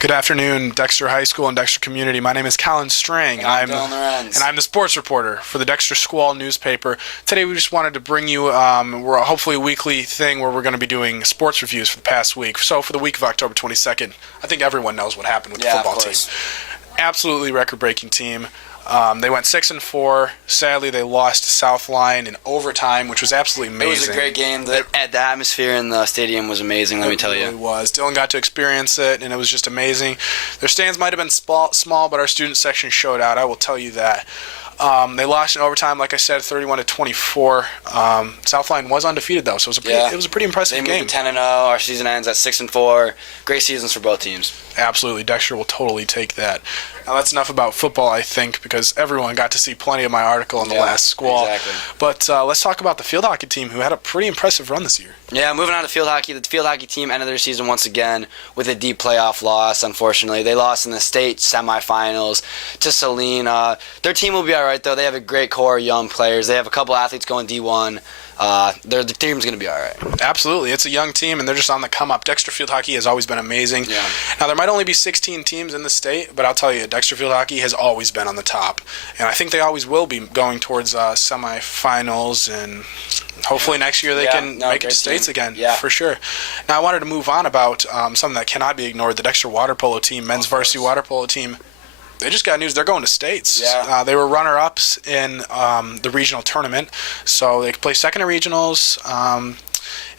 Good afternoon, Dexter High School and Dexter community. My name is Colin Strang. I'm Dylan Lorincz. And I'm the sports reporter for the Dexter Squall newspaper. Today we just wanted to bring you, we're hopefully a weekly thing where we're going to be doing sports reviews for the past week. So for the week of October 22nd, I think everyone knows what happened with the football team. Absolutely record-breaking team. They went 6-4. Sadly, they lost to Southline in overtime, which was absolutely amazing. It was a great game. The atmosphere in the stadium was amazing, let me tell you. It really was. Dylan got to experience it, and it was just amazing. Their stands might have been small, but our student section showed out. I will tell you that. They lost in overtime, like I said, 31-24. Southline was undefeated, though, so it was a pretty impressive game. They moved to 10-0. Our season ends at 6-4. Great seasons for both teams. Absolutely. Dexter will totally take that. Now, that's enough about football, I think, because everyone got to see plenty of my article in the last Squall. Exactly. But let's talk about the field hockey team, who had a pretty impressive run this year. Yeah, moving on to field hockey. The field hockey team ended their season once again with a deep playoff loss, unfortunately. They lost in the state semifinals to Saline. Their team will be all right, though. They have a great core of young players. They have a couple athletes going D1. The team's going to be all right. Absolutely. It's a young team, and they're just on the come-up. Dexter field hockey has always been amazing. Yeah. Now, there might only be 16 teams in the state, but I'll tell you, Dexter field hockey has always been on the top. And I think they always will be going towards semifinals, and hopefully next year they can make it to states again, for sure. Now, I wanted to move on about something that cannot be ignored, the Dexter water polo team, men's varsity water polo team. They just got news. They're going to states. Yeah. They were runner-ups in the regional tournament, so they could play second in regionals,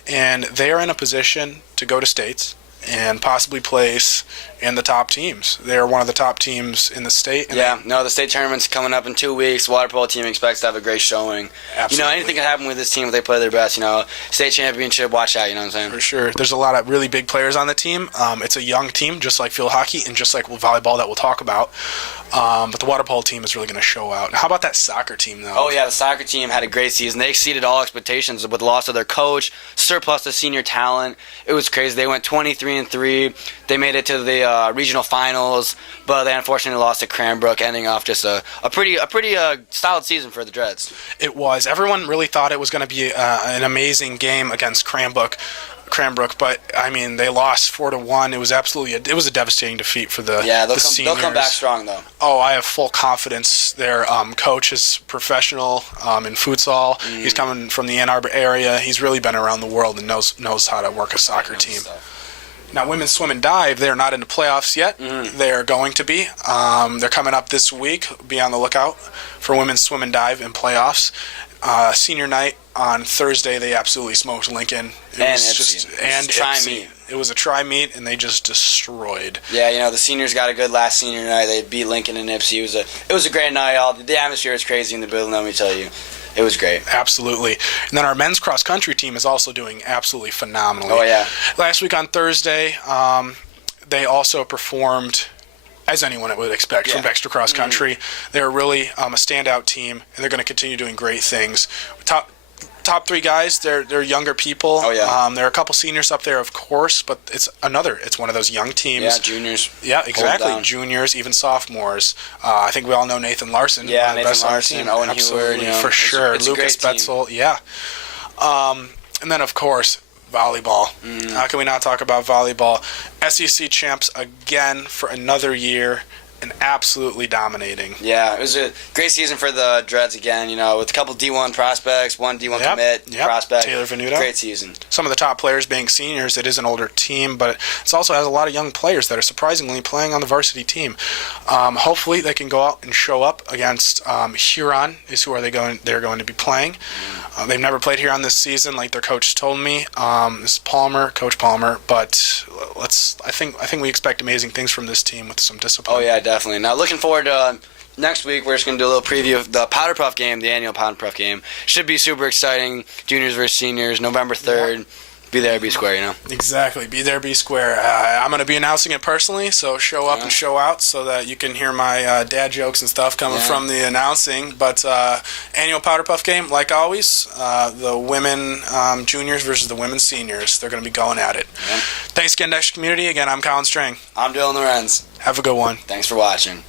and they are in a position to go to states and possibly place in the top teams. They're one of the top teams in the state. The state tournament's coming up in 2 weeks. The water polo team expects to have a great showing. Absolutely. Anything can happen with this team if they play their best. State championship, watch out, you know what I'm saying? For sure. There's a lot of really big players on the team. It's a young team, just like field hockey and just like volleyball that we'll talk about. But the water polo team is really going to show out. How about that soccer team, though? Oh, yeah, the soccer team had a great season. They exceeded all expectations with the loss of their coach, surplus of senior talent. It was crazy. They went 23-3. They made it to the regional finals, but they unfortunately lost to Cranbrook, ending off just a pretty solid season for the Dreads. It was. Everyone really thought it was going to be an amazing game against Cranbrook, but I mean they lost 4-1. It was a devastating defeat for the seniors. They'll come back strong though. Oh, I have full confidence. Their coach is professional in futsal. He's coming from the Ann Arbor area. He's really been around the world and knows how to work a soccer team. Now, women's swim and dive, they're not in the playoffs yet. They're going to be. They're coming up this week. Be on the lookout for women's swim and dive in playoffs. Senior night on Thursday, they absolutely smoked Lincoln. It was a tri-meet, and they just destroyed. Yeah, the seniors got a good last senior night. They beat Lincoln and Ipsy. It was a great night. The atmosphere was crazy in the building, let me tell you. It was great. Absolutely. And then our men's cross-country team is also doing absolutely phenomenally. Oh, yeah. Last week on Thursday, they also performed as anyone would expect from Dexter Cross Country. They're really a standout team, and they're going to continue doing great things. Top three guys, they're younger people. Oh, yeah. There are a couple seniors up there, of course, but it's one of those young teams. Yeah, juniors. Yeah, exactly. Juniors, even sophomores. I think we all know Nathan Larson. Yeah, Nathan Larson, Owen Absolutely, Heward. For sure. It's Lucas Betzel, yeah. And then, of course, volleyball. How can we not talk about volleyball? SEC champs again for another year, and absolutely dominating. Yeah, it was a great season for the Dreads again, with a couple D1 prospects, one D1 commit prospect. Taylor Venuto. Great season. Some of the top players being seniors. It is an older team, but it also has a lot of young players that are surprisingly playing on the varsity team. Hopefully they can go out and show up against Huron is who they're going to be playing. They've never played Huron this season, like their coach told me. This is Coach Palmer, but I think we expect amazing things from this team with some discipline. Oh yeah, definitely. Now looking forward to next week. We're just going to do a little preview of the Powder Puff game, the annual Powder Puff game. Should be super exciting. Juniors versus seniors, November 3rd. Yeah. Be there, be square, Exactly. Be there, be square. I'm going to be announcing it personally, so show up and show out so that you can hear my dad jokes and stuff coming from the announcing. But annual Powder Puff game, like always, the women juniors versus the women seniors. They're going to be going at it. Yeah. Thanks again, Dexter community. Again, I'm Colin Strang. I'm Dylan Lorincz. Have a good one. Thanks for watching.